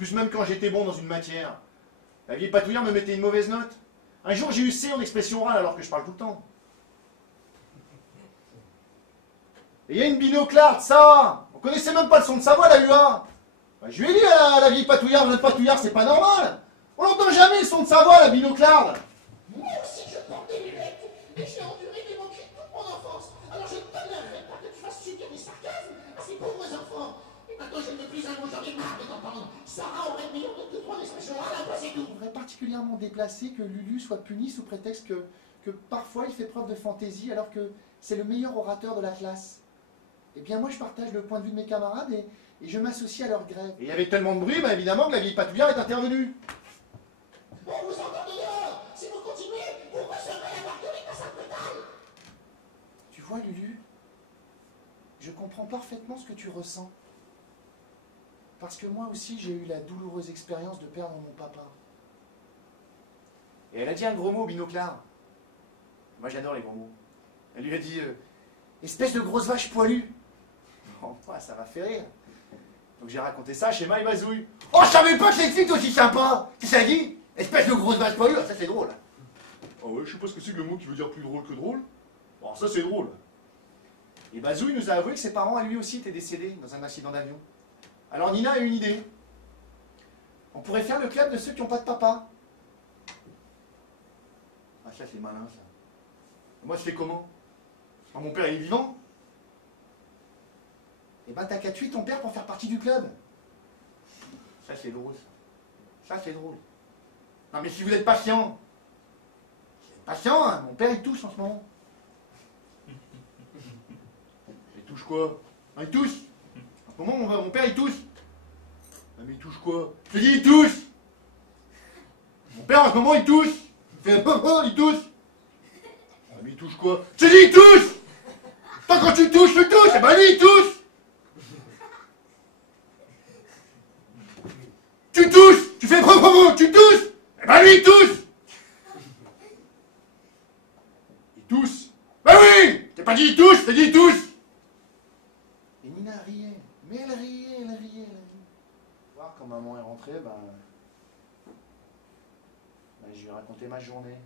plus, même quand j'étais bon dans une matière, la vieille patouillère me mettait une mauvaise note. Un jour, j'ai eu C en expression orale alors que je parle tout le temps. Et il y a une binoclarde, ça. On connaissait même pas le son de sa voix, la UA. Bah, je lui ai dit à la vieille patouillard, notre patouillard, c'est pas normal. On n'entend jamais le son de sa voix, la binoclarde. Moi aussi, je porte des lunettes. Et j'ai enduré des moqueries toute mon enfance. Alors je ne tolérerai pas que tu fasses subir des sarcasmes à ces pauvres enfants. Et maintenant, je ne veux plus un mot, j'en ai marre de t'entendre. Sarah aurait meilleur que toi l'expression orale, c'est tout. Il serait particulièrement déplacé que Lulu soit puni sous prétexte que parfois il fait preuve de fantaisie alors que c'est le meilleur orateur de la classe. Eh bien moi je partage le point de vue de mes camarades et je m'associe à leur grève. Et il y avait tellement de bruit, bah, évidemment, que la vieille patouillard est intervenue. On vous entend dehors. Si vous continuez, vous recevrez la marguerite à Saint-Pétal. Tu vois Lulu, je comprends parfaitement ce que tu ressens. Parce que moi aussi j'ai eu la douloureuse expérience de perdre mon papa. Et elle a dit un gros mot au binoclard. Moi, j'adore les gros mots. Elle lui a dit espèce de grosse vache poilue. Oh, ouais, ça m'a fait rire. Donc j'ai raconté ça chez Maï Bazouille. Oh, je savais pas que les filles étaient aussi sympas. Qu'est-ce que ça dit? Espèce de grosse vache poilue, ça c'est drôle. Ah ouais, je sais pas ce que c'est que le mot qui veut dire plus drôle que drôle. Bon, ça c'est drôle. Et Bazouille nous a avoué que ses parents à lui aussi étaient décédés dans un accident d'avion. Alors Nina a eu une idée. On pourrait faire le club de ceux qui n'ont pas de papa. Ah ça c'est malin ça. Moi je fais comment? Ah, mon père il est vivant? Eh ben t'as qu'à tuer ton père pour faire partie du club. Ça c'est drôle ça. Ça c'est drôle. Non mais si vous êtes patient. Patient, hein, mon père il touche en ce moment. Il touche quoi? Ah, il touche. En ce moment mon père il touche. Ah mais il touche quoi? Je te dis il touche. Mon père en ce moment il touche. Il fait il touche. Ah mais il touche quoi? Je te dis il touche. Toi quand tu touches, tu touches. Et ben lui il touche. Tu touches. Tu fais tu touches. Et ben lui il touche. Il touche. Ben oui. T'as pas dit il touche, t'as dit il touche. Et Nina riait. Mais elle riait, elle riait, elle riait. Voir quand maman est rentrée, je lui ai raconté ma journée.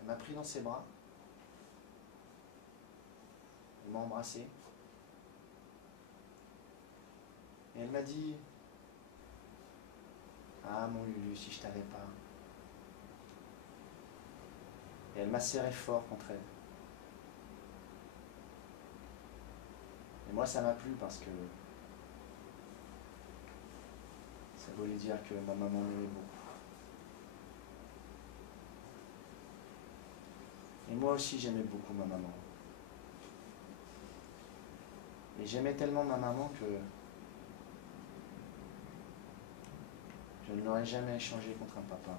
Elle m'a pris dans ses bras. Elle m'a embrassé. Et elle m'a dit « Ah mon Lulu, si je t'avais pas. » Et elle m'a serré fort contre elle. Et moi ça m'a plu parce que ça voulait dire que ma maman m'aimait beaucoup. Et moi aussi j'aimais beaucoup ma maman. Et j'aimais tellement ma maman que je ne l'aurais jamais échangée contre un papa.